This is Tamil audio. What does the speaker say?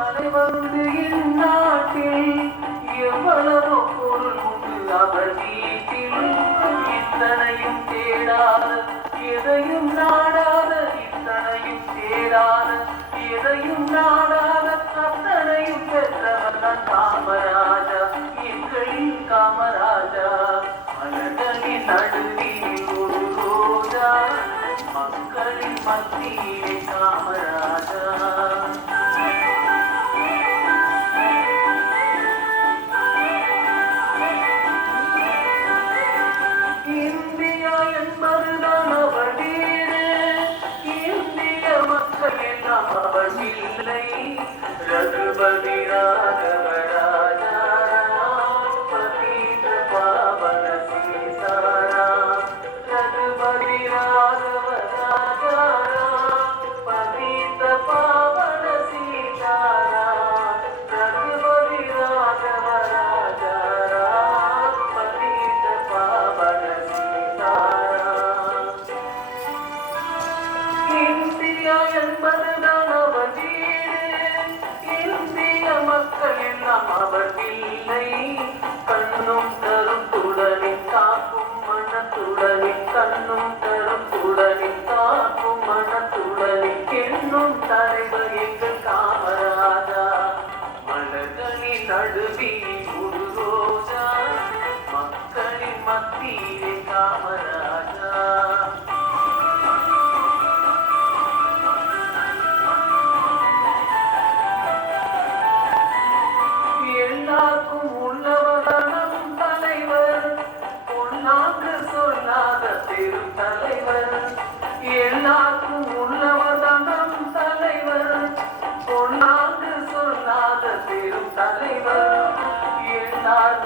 தலைவந்து இந்நாட்டில் எவ்வளவோ பொருள் உண்டு அவர் வீட்டில். இத்தனையும் தேடாத எதையும் நாடாத, இத்தனையும் தேடாத எதையும் நாடாத, அத்தனையும் பெற்றவன் காமராஜா, எங்கள் காமராஜா. மலர்களின் நடுவில் ஒரு ரோஜா, மக்களின் மத்தியிலே காமராஜா. இந்தியா என்பதுதான் அவர் வீடு, இந்திய மக்கள் எல்லாம் அவர் இல்லை. ரகுபதி ராகவ ராஜாராம், பதீத பாவன சீதாராம். ரகுபதி ராகவ ராஜாராம், பதீத பாவன சீதாராம். ரகுபதி ராகவ ராஜாராம், பதீத பாவன சீதாராம். இந்தியா என்பதுதான் அவர் வீடு, இந்திய மக்கள் எல்லாம் அவர் இல்லை. கண்ணும் தரும் துடனின் காக்கும் மனத்துடனின், கண்ணும் தரும் துடனின் காக்கும் மனத்துடனின், என்னும் தலைவர் எங்கள் காமராஜா. மலர்களின் நடுவில் ஒரு ரோஜா, மக்களின் மத்தியிலே காமராஜா. எல்லாருக்கும் உள்ளவர்களும் தலைவர், பொன்னாங்கு சொல்லாத பெரும் தலைவர். எல்லாருக்கும் உள்ளவர்களும் தலைவர், பொன்னாங்கு சொல்லாத பெரும் தலைவர். எல்லார்